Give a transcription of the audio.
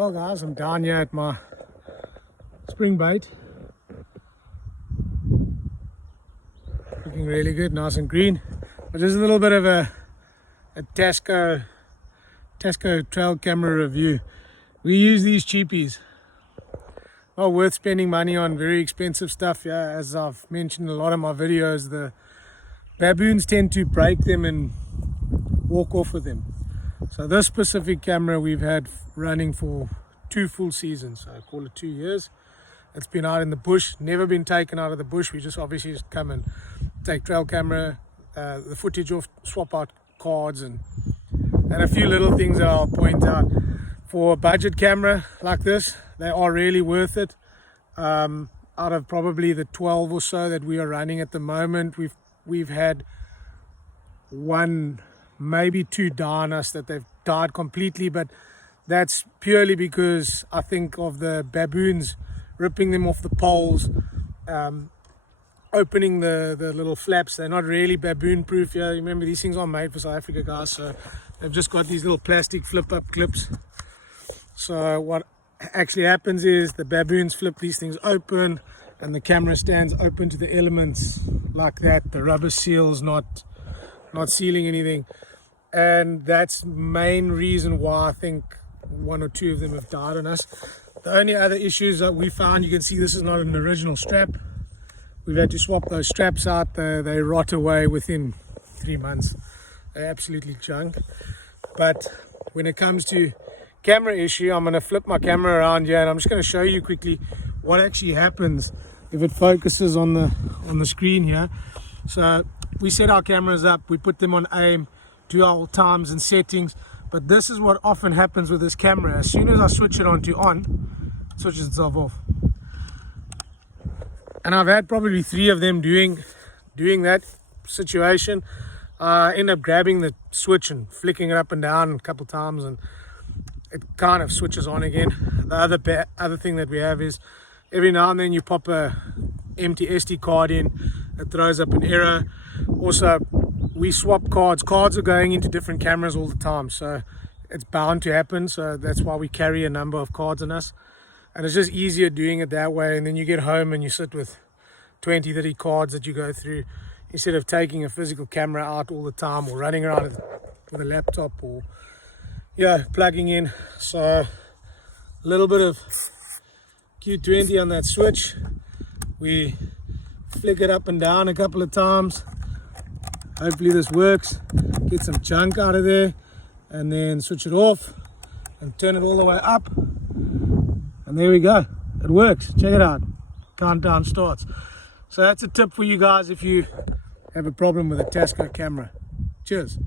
Well guys, I'm down here at my spring bait. Looking really good, nice and green. But there's a little bit of a Tasco trail camera review. We use these cheapies. Not worth spending money on very expensive stuff. Yeah, as I've mentioned in a lot of my videos, the baboons tend to break them and walk off with them. So this specific camera we've had running for 2 full seasons, so I call it 2 years. It's been out in the bush, never been taken out of the bush. We just obviously just come and take trail camera, the footage off, swap out cards and a few little things that I'll point out. For a budget camera like this, they are really worth it. Out of probably the 12 or so that we are running at the moment, we've had 1, maybe 2 die on us that they've died completely, but that's purely because I think of the baboons ripping them off the poles, opening the little flaps. They're not really baboon proof. Yeah, remember these things aren't made for South Africa, guys, so they've just got these little plastic flip up clips. So what actually happens is the baboons flip these things open and the camera stands open to the elements like that. The rubber seal's not sealing anything, and that's the main reason why I think 1 or 2 of them have died on us. The only other issues that we found, you can see this is not an original strap. We've had to swap those straps out. They rot away within 3 months. They're absolutely junk. But when it comes to camera issue, I'm going to flip my camera around here and I'm just going to show you quickly what actually happens if it focuses on the screen here. So we set our cameras up, we put them on aim, do our times and settings, but this is what often happens with this camera. As soon as I switch it on to on, it switches itself off. And I've had probably 3 of them doing that situation. I end up grabbing the switch and flicking it up and down a couple times and it kind of switches on again. The other thing that we have is every now and then you pop a empty SD card in, it throws up an error. Also, we swap cards. Cards are going into different cameras all the time, so it's bound to happen. So that's why we carry a number of cards on us, and it's just easier doing it that way. And then you get home and you sit with 20-30 cards that you go through instead of taking a physical camera out all the time or running around with a laptop or plugging in. So a little bit of Q20 on that switch. We flick it up and down a couple of times. Hopefully this works. Get some junk out of there and then switch it off and turn it all the way up, and there we go. It works. Check it out. Countdown starts. So that's a tip for you guys if you have a problem with a Tasco camera. Cheers.